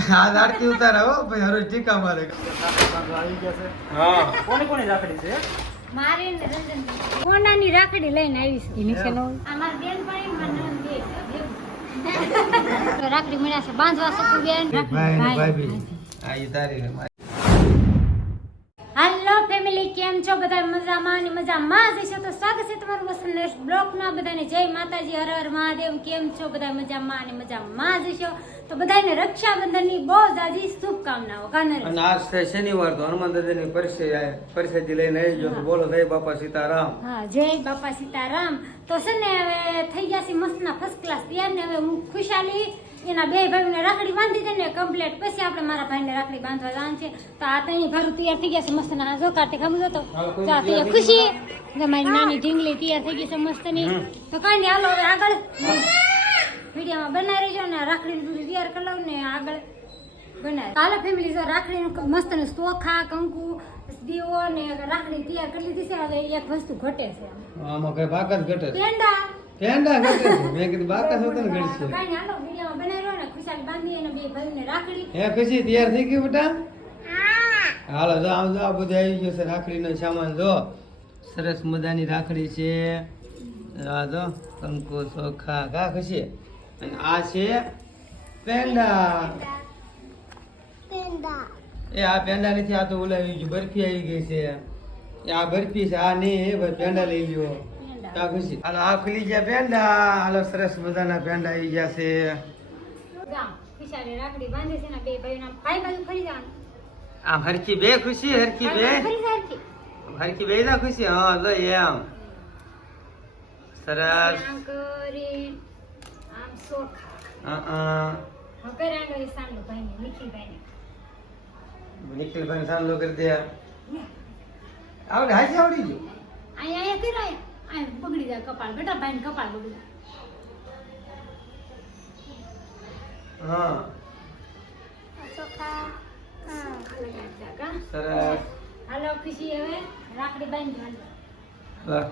આ આરતી ઉતારે હો ભાઈ હરો ટીકા મારે. હા. કોની કોની રાખડી છે? મારી ને રંજન કોંડાની રાખડી લઈને આવીશ. નીચે નો અમાર બેન પણ મને રાખડી મળ્યા છે બાંધવા સકું બેન. ભાઈ. ભાઈ આ ઈ તારી કેમ છો બધા મજામાં અને મજામાં જ છો તો સ્વાગત છે તમારું વસંત બ્લોકમાં. બધાને જય માતાજી હર હર મહાદેવ. કેમ છો? બધા મજામાં અને મજામાં જ છો? તો બધાને રક્ષાબંધનની બહુ જાજી શુભકામનાઓ. કાનર અને આજ છે શનિવાર તો હનુમાન દાદાની પરિચય પરિચયથી લઈને આવી જો તો બોલો જય બાપા સીતારામ. હા જય બાપા સીતારામ. તો છે ને હવે થઈ ગયા છે મસ્તના ફર્સ્ટ ક્લાસ તૈયાર ને હવે હું ખુશાલી એના બે ભાઈને રાખડી બાંધી દે ને કમ્પ્લીટ પછી આપણે મારા ભાઈને રાખડી બાંધવા જવાનું છે. તો આ તો અહીં ભરું તૈયાર થઈ ગયા છે મસ્ત ના જો કાટે ખામું જતો જા ખુશી. મારી નાની ઢીંગલી તૈયાર થઈ ગઈ છે મસ્તની તો કઈ નહીં હાલો હવે આગળ. વિડીયોમાં બનાવી રહેજો ને રાખડીનું બધું તૈયાર કરી લઉં ને આગળ બનાવે. કાલે ફેમિલી જો રાખડીનું મસ્ત ને સોખા કંકુ દીવો ને રાખડી તૈયાર કરી લીધી છે. હવે એક વસ્તુ ઘટે છે. આમાં કઈ ભાગ જ ઘટે છે. પેંડા. પેંડા કરતે મેં કીધું બાકા શું તને ઘટશે કાંઈ હાલો વિડીયોમાં બનાવ્યો ને ખુશાલ બાંધી અને બે ભાઈને રાખડી. હે ખુશી તૈયાર થઈ ગઈ બેટા? હાલો જો આમ જો આ બધું આવી ગયું છે રાખડીનો સામાન જો. સરસ મજાની રાખડી છે. આ જો કંકુ ચોખા કા ખુશી. અને આ છે પેંડા. એ આ પેંડા નથી આ તો ઓલાવી ગયું બરફી આવી ગઈ છે. એ આ બરફી છે આ નહીં એ ભાઈ પેંડા લઈ લ્યો. હાલો આ ખુલી ગયા પેંડા હાલો સરસ મજાના પેંડા આવી ગયા છે. આમ હરખી બે ખુશી હરખી બે. હરકી બે ના ખુશી? હા જો એમ સરસ. નિખિલભાઈ સામનો કરી દે. આવડે હાજી આવડી ગયું. અહીંયા અહીંયા કર્યો. અહીંયા અહીંયા બગડી જાય કપાળ બેટા ભાઈને કપાળ બગડી જાય હા ચોખા ચોખા લગાડી દે કા સરસ હાલો ખુશી હવે રાખડી બાંધી બાંધો વાહ.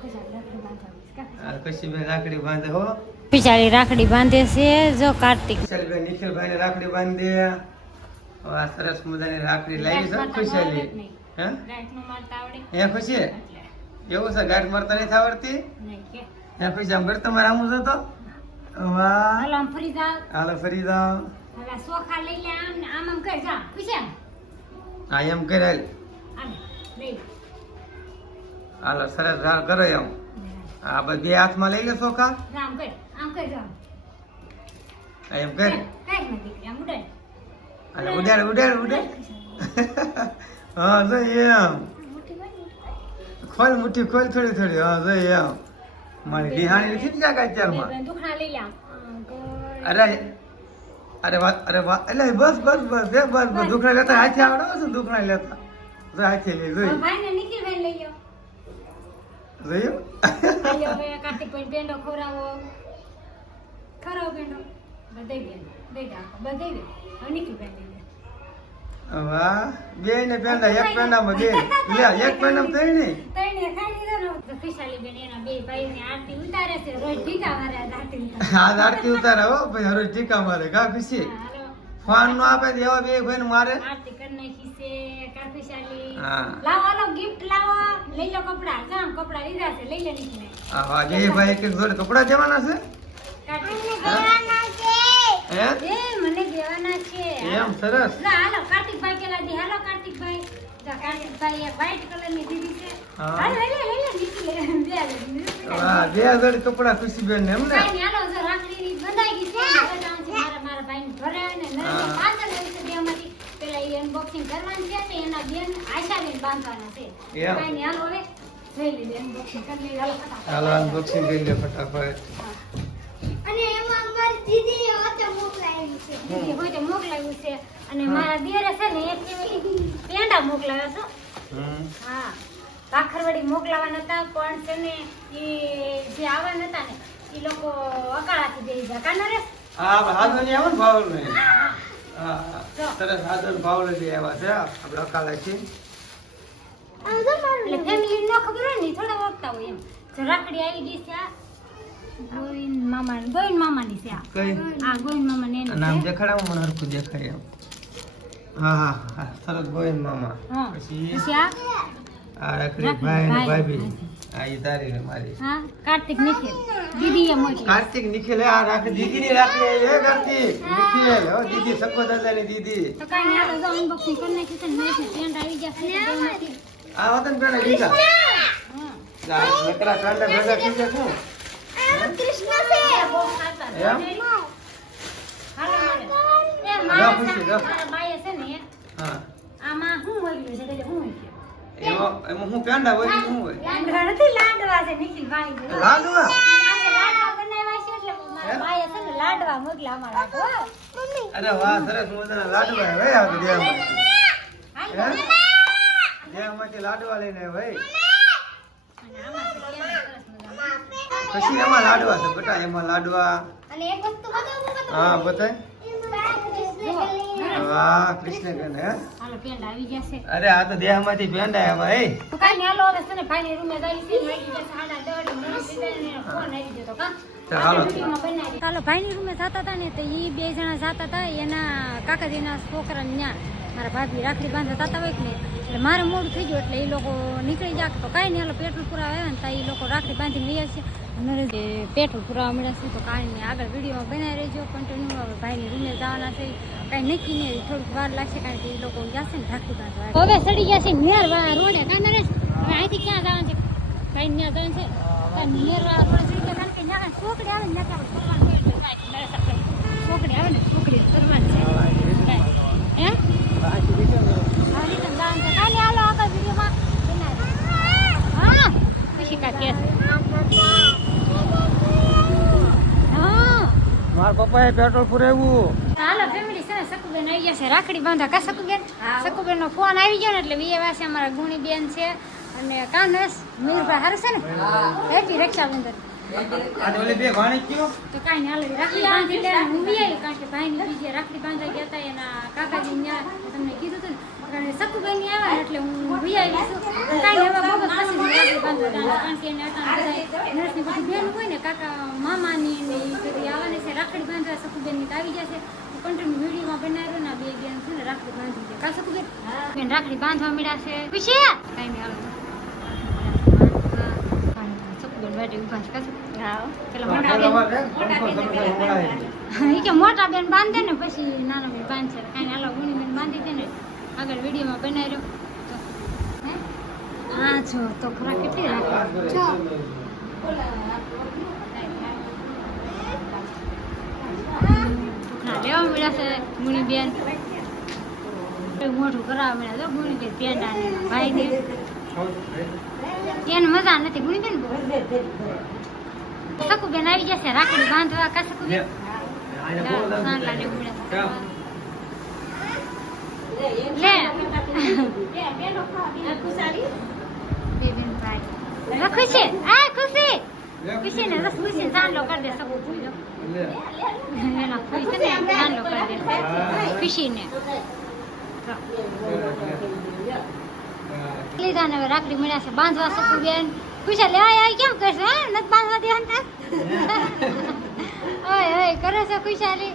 ખુશાલ રાખડી બાંધવાની કા આ ખુશીભાઈ રાખડી બાંધે હો ખુશાલી રાખડી બાંધે છે જો કાર્તિક ખુશાલીભાઈ નિખિલભાઈ ને રાખડી બાંધી દે હવે આ સરસ મજાની રાખડી લાવી છે ખુશાલી હે રાઈટ નો મારતા આવડે હે ખુશી એટલે એવું છે ગાંઠ મારતા નહીં થાવડતી ત્યાં પછી આમ કરતો મારે આમ જતો હાલો ફરી હાલો ફરી જાઓ. હવે આ લઈ લે આમ આમ આમ કર જા ખુશાલ હા એમ આમ હાલો. સરસ રાહ કરો એમ. આ બધી બે હાથમાં લઈ લે કર આમ કર જા એમ કર. કાઈ ન દીકરી આમ ઉડાડ. ઉડાડ ઉડાડ હા એમ. ખોલ મુઠ્ઠી ખોલ થોડી થોડી. હા જો એમ. મારી બિહાણી નથી ને કાંઈ અત્યારમાં? દુખણા લઈ લે. અરે અરે વાત અરે વાત. એટલે બસ બસ બસ એ બસ બસ. દુખણા લેતા હાથે આવડો છે દુખણા લેતા? જો હાથે લઈ જોઈ ભાઈને નિખિલ ભાઈ લઈ જોયું હવે કાર્તિક ભાઈ ખરાવ દે હવે નિખિલ ભાઈ લઈ લે વાહ બે ને પેંડા એક પેંડામાં બે. લે એક પેંડામાં ને નહીં તઈને ખાઈ લીધો ને ખુશાલી બેન એના બે ભાઈની આરતી ઉતારે છે. રોજ ઢીકા મારે આરતી ઉતારે હા આરતી ઉતારે હો ભાઈ રોજ ઢીકા મારે. કા ખુશી? ફોન નો આપે તો બે ભાઈ મારે. આરતી કરી નાખી છે કા ખુશાલી. હા. લાવો ગિફ્ટ લાવો લઈ લો કપડા. જામ કપડા લીધા છે લઈ લે નીકળે. વાહ, બે ભાઈ એક એક જોડે કપડા દેવાના છે? કાર્તિક દેવાના છે હે? એ મને દેવાના છે. એમ સરસ. લા હાલો કાર્તિકભાઈ કેલા દી હાલો કાર્તિકભાઈ. જા કાર્તિકભાઈ એક વ્હાઈટ કલરની દીધી છે. હા. લઈ લે લઈ લે નીકળે. બે લે બે જોડે કપડા ખુશી બેન ને એમ ને? કાંઈ હાલો જો રાખડીની બંધાઈ ગઈ છે. હવે જવાનું છે મારા મારા ભાઈને ઘરે અને નરેન્દ્ર પાછળ આવી છે બેમાંથી. પેલા ઈ unboxing કરવાનું છે ને એના બેન બાંધવાના છે. એમ. કાંઈ હાલો હવે જોઈ લીધે unboxing કરી લઈએ, હાલો ફટાફટ. હાલો અનબોક્સિંગ કરી લે ફટાફટ. અને એમાં અમારી હોતે મોકલાવ્યું છે દીદી હોતે મોકલાવ્યું છે. અને મારા દિયરે છે ને એક પેંડા મોકલાવ્યા છો હા. ભાખરવડી મોકલાવાના હતા પણ છે ને એ જે આવવાના હતા ને એ લોકો અકાળાથી જઈ ગયા કા રે. હા હાથો ની આવે ને ભાવ હા. હા. સરસ હાથો ભાવ લઈ આવ્યા છે. આપણે છીએ. એટલે ફેમિલી નો ખબર હોય ને થોડા ઓળખતા હોય એમ. જરાકડી આવી ગઈ છે ગોવિંદ મામા ગોવિંદ મામાની છે આ. કઈ? આ ગોવિંદ મામાની એની નામ છે. દેખાડામાં મને હરખું દેખાય એમ. હા હા હા સરસ ગોવિંદ મામા. પછી આ? રાખડી ભાઈ. ને. ભાભી. આ ઈ તારી ને મારી. હા કાર્તિક નિખિલ. દીદી એ મોટી કાર્તિક નિખિલ આ રાખડી દીદી ની રાખડી એ કાર્તિક? નિખિલ ઓ દીદી સકો દાદાની દીદી. તો કાંઈ અનબોક્સિંગ કરી ને મેચની પેન્ટ આવી જશે આ વતન પેડા લીધા. હા. જા કાંડા ભેગા થઈ શું? છે. ને આમાં શું મોકલ્યું છે એટલે શું એમાં એમાં હું પેંડા હોય શું હોય? લાડવા નથી લાડવા છે નિખિલ ભાઈ લાડવા? લાડવા બનાવ્યા છે એટલે મારા બાઈએ છે ને લાડવા મોકલ્યા અમારા હાટુ, અરે વાહ સરસ મજાના લાડવા આ. લાડવા લઈને ભાઈ. અને આમાં છે કેવા સરસ મજાના. પછી એમાં લાડવા છે બેટા એમાં લાડવા અને એક વસ્તુ બતાવું હા બતાય. વાહ કૃષ્ણ કન હે આવી જશે અરે આ તો દેહમાંથી પેંડા આવ્યા હે તો કાંઈ નહીં, હાલો હવે છે ને ભાઈની રૂમે જતો, કાં? ચાલ, હાલો. વિડીયોમાં બનાવી. ચાલો ભાઈની રૂમે જતા હતા ને તો એ બે જણા જતા હતા એના કાકાજીના છોકરા ન્યા મારા ભાભી રાખડી બાંધવા જતા હોય નહીં? એટલે મારે મોડું થઈ ગયું, એટલે એ લોકો નીકળી જાય તો કાંઈ નહીં એટલે પેટ્રોલ પુરાવા આવ્યા ને તો એ લોકો રાખડી બાંધીને ગયા છે અને પેટ્રોલ પુરાવા મળ્યા છે તો કાંઈ નહીં, આગળ વિડીયોમાં બનાવી રહેજો કન્ટિન્યુ હવે ભાઈની રૂમે જવાના છે, કાંઈ નક્કી નહીં થોડુંક વાર લાગશે કારણ કે એ લોકો જશે ને રાખડી બાંધવા. હવે સડી ગયા છે નેર રોડે, કાંઈ નરેશ હવે અહીંથી ક્યાં જવાનું છે? ભાઈ ત્યાં જવાનું છે? નેર રોડે સડી ગયા, કારણ કે ત્યાં છોકરી આવે ને, ત્યાં છોકરી આવે ને છોકરી કરવાની છે કાંઈ. હે હા રીતમ જવાનું છે કાલે હાલો આગળ વિડીયોમાં બનાવી. હા ખુશી કા કે હા મારા પપ્પાએ પેટ્રોલ પુરાવ્યું. હાલો ફેમિલી છે ને સકુબેન આવી ગયા છે. રાખડી બાંધા કા સકુબેન સકુબેન નો ફોન આવી ગયો ને એટલે વીએ વાસે અમારા ગુણી બેન છે અને કાનસ મીરભાઈ હારું છે ને? હેપી રક્ષાબંધન. તો કાંઈ રાખડી બાંધી લે હું બી આવી કારણ કે ભાઈની બીજે રાખડી બાંધા ગયા હતા એના કાકાજી તમને કીધું હતું ને કે આવ્યા એટલે હું બી આવી છું. કાંઈ હવે બહુ પછી રાખડી બાંધવા કારણ કે એને અટાણે નર્સની બધી બેન હોય ને કાકા મામાની ને એ બધી આવવાની છે. રાખડી બાંધવા સકુબેનની તો આવી જશે. કન્ટિન્યુ વિડીયોમાં બનાવ્યો ને બે બેન છે ને રાખડી બાંધી દે. કા સકુબેન બેન રાખડી બાંધવા મળ્યા છે. ખુશી? કાંઈ નહીં હાલો. સકુબેન મોટા બેન. બાંધે ને પછી નાના બેન બાંધશે. કાંઈ હાલો ગુણી બેન બાંધી દે ને. આગળ વિડીયોમાં બનાવી રહ્યો હે? હા છો તો ખરા કેટલી રાખો. છો લેવા મળ્યા છે ગુણી બેન મોઢું કરાવવા મળ્યા તો ગુણી બેન પેંડા ભાઈ ને એને મજા નથી ગુણી બેન શકુબેન આવી જશે રાખડી બાંધવા કા શકુબેન સાંકળા ને લે ખુશી આ ખુશી ખુશી ને રસ ખુશી ચાંદલો કરી દે શકું પૂજો એના ખુશી ને ચાંદલો કરી દે ખુશી ને લીધા ને હવે રાખડી મળ્યા છે બાંધવા શકું બેન ખુશી લેવા આવી કેમ કરશે હે નથી બાંધવા દેવાના ઓય ઓય કરે છે ખુશાલી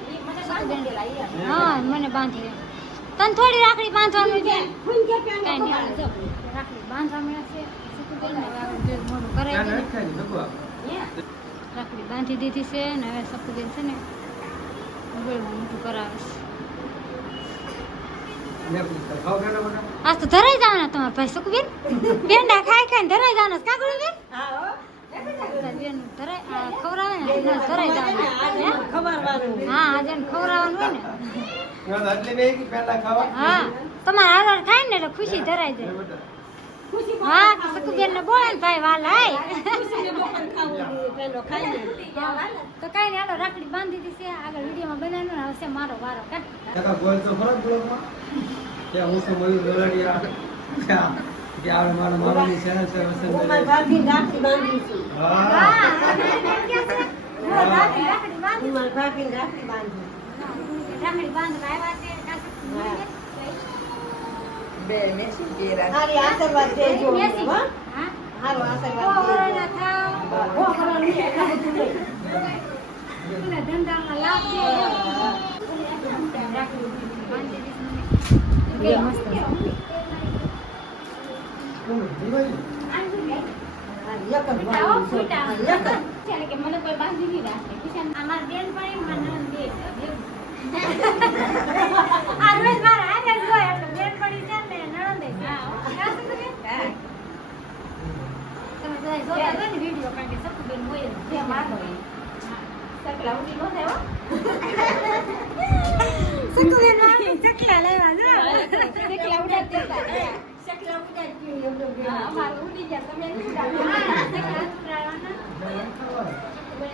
હા મને બાંધી. તને થોડી રાખડી બાંધવાનું છે. કાંઈ નહીં રાખડી બાંધવા છે. રાખડી બાંધી દીધી છે ને હવે સપુદેન છે ને ગળું મોઢું કરાવે છે આજ તો ધરાઈ જવાના તમારા ભાઈ સુખબેન બેંડા ખાઈ ખાઈને ધરાઈ જવાના. બેન? બેન ધરાઈ આ ખવડાવે ને ધરાઈ જવાના. હે? હા આજે ખવડાવવાનું હોય ને. હા તમારે આધાર ખાય ને એટલે ખુશી ધરાઈ જાય હા શકુબેન ને બોલે ને ભાઈ વાલાય તો કઈ નહીં હાલો રાખડી બાંધી દીધી આગળ વિડીયોમાં બનાવ્યું ને હવે છે મારો વારો કા કાકા બોલ તો ખરો બ્લોગમાં ત્યાં હું તો મયુર દોલાડિયા ત્યાં ત્યાં આવે મારા મામાની ચેનલ છે વસંત હા, રાખડી બાંધી હારી આશીર્વાદ દેજો હા? હારો આશીર્વાદ દેજો કરો એટલું બધું નહીં. ધંધામાં લાભ છે. મસ્ત મને કોઈ બાંધી નહીં રાખે. અમારા બેન પણ માનો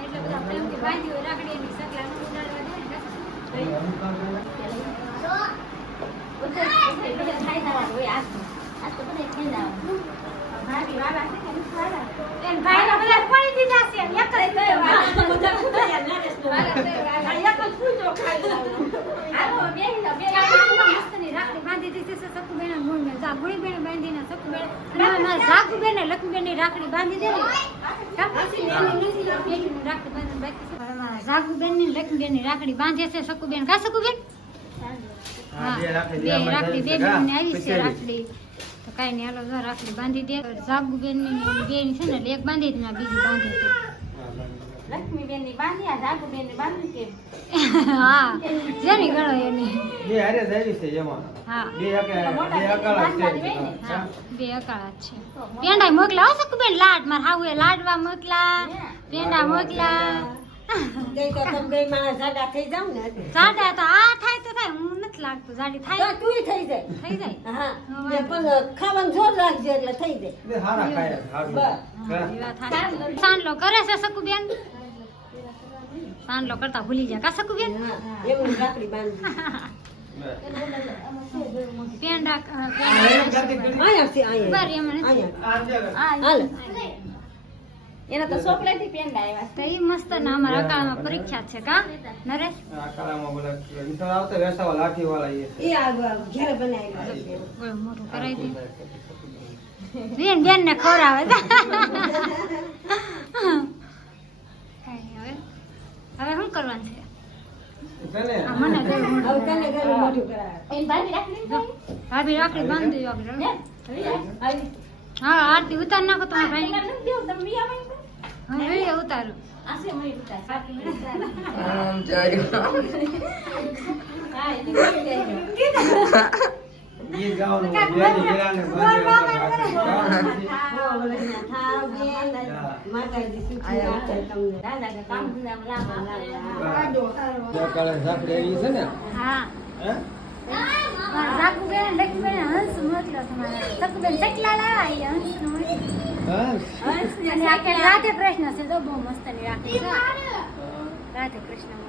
એટલે બધા પ્રેમથી બાંધી હોય રાખડી એની સકલા રાખડી બાંધી ને રાખડી બાંધી દે ને. રાખડી બાંધવાની બાકી છે. ની મારા ની રાખડી બાંધે છે સકુબેન. કા સકુબેન? હા, બે રાખડી બે બેન રાખડી. આવી છે. રાખડી. તો કાંઈ નહીં હાલો જો રાખડી બાંધી દે. જાગુબેનની ની બેન છે ને એક બાંધી ને બીજી બાંધી હતી લક્ષ્મીબેનની બાંધી આ જાગુબેનની બાંધી કે હા જેની ગણો એની. બે હારે છે એમાં હા. બે અકા- બે અકાળા છે. હા. બે અકાળા છે. પેંડા મોકલા હો સકુબેન લાડ. માર હાઉએ લાડવા મોકલા પેંડા મોકલા. કઈ તો તમે બે માણસ જાડા થઈ જાવ ને. જાડા તો આ થાય તો થાય હું નથી લાગતું જાડી તો થાય થઈ જાય. થઈ જાય. હા પણ ખાવાનું જોર રાખજો એટલે થઈ જાય. બે હારા ખાય. સાંડલો કરે છે સકુબેન સાંડલો કરતા ભૂલી જાય કા સકુ બેન એમની રાખડી બાંધી. પેંડા છે. બર એમ નથી હાલ. એના તો ચોકલેટી પેંડા આવ્યા તો એ મસ્ત ના અમારા અકાળમાં પરીક્ષા છે કા નરેશ? આ બોલા ઈ તો આવતા વેસાવા લાઠીવાળા એ. છે. એ આ ઘેર બનાવેલું છે બોલો મોટું કરાઈ દે. બેન બેન ને નહીં હવે. શું કરવાનું છે. ઘરે ભાભી રાખડી બાંધી હા આરતી ઉતાર નાખો તમારા ભાઈ વીડિયો ઉતારું. બેની બેન. રાખે હા. હે? મારા સાકુબેન લક્ષ્મીબેન હંસ મોકલ્યો તમારા સકુબેન ચકલા લાવ્યા હંસ નો રાધે કૃષ્ણ છે તો બહુ મસ્તની રાખી છે રાધે કૃષ્ણ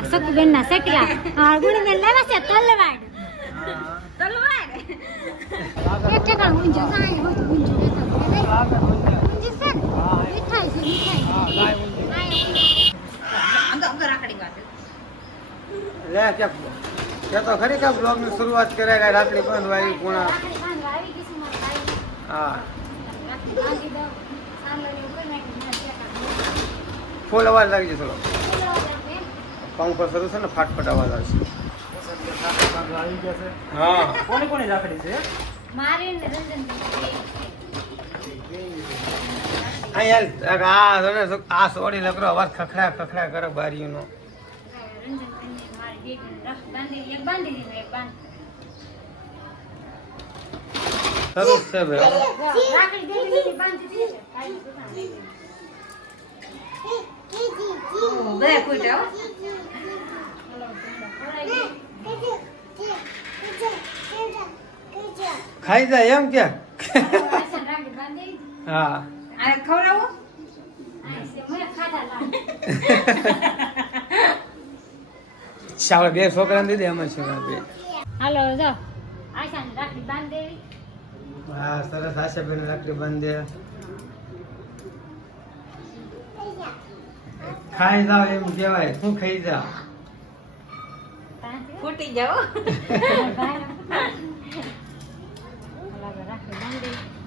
તો સકુબેન ના સકલા હા ગુણબેન લાવ્યા છે તલવાડ તલવાડ એક ટકા ઊંચો સાંઈ હોય આગળ ઊંધા. ઊંચી છે. મીઠાઈ છે મીઠાઈ. હા, ગાય ઊંધી. હા, એ ઊંચી. લે કે કે તો ખરી કે બ્લોગની શરૂઆત કરાય કે. હા. રાખડી બાંધી કરી નાખ્યું. મારા ચેકા. ફૂલ અવાજ લાગી જશે પંખ પર શરૂ છે ને ફાટફટ અવાજ આવશે હા. કોની કોની રાખડી છે? મારી અહીંયા આ જોને શું- આ સોડી લકરો અવાજ ખખડા ખખડા કરે બારીઓનો. સરસ છે. ખાઈ જાય એમ કે હા ખવડાવો ખાધા. શાવળ બે છોકરાને દીધી એમ છોકરા બે. હાલો જો. આશાને રાખડી બાંધી દેવી હા સરસ આશાબેન રાખડી બાંધે. ખાઈ જાવ એમ કહેવાય. શું ખાઈ જાવ ત્યાંથી ફૂટી જાઓ.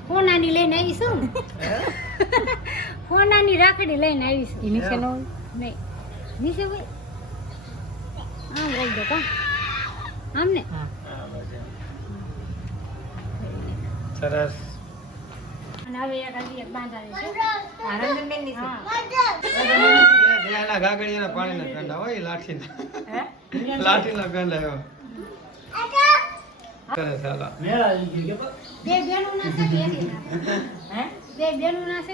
ફોનાની લઈને આવીશું. ફોનાની રાખડી લઈને આવીશું. નીચે નો નહીં નીચે ભાઈ આમ બોલ દો કા આમ ને? સરસ. અને હવે એક હજી એક બાંધાવી છે. આ ની છે. એના ગાગડીના પાણીના પેંડા હોય લાઠીના. લાઠીના પેંડા એવા. સરસ હાલો. મેળ આવી ગયું બે? બેનું ના છે કે એકી ના? હે? બે બેનું ના છે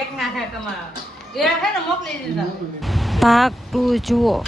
એક ના થાય તમારા. એ છે ને મોકલી દીધા. ભાગ ટુ જુઓ.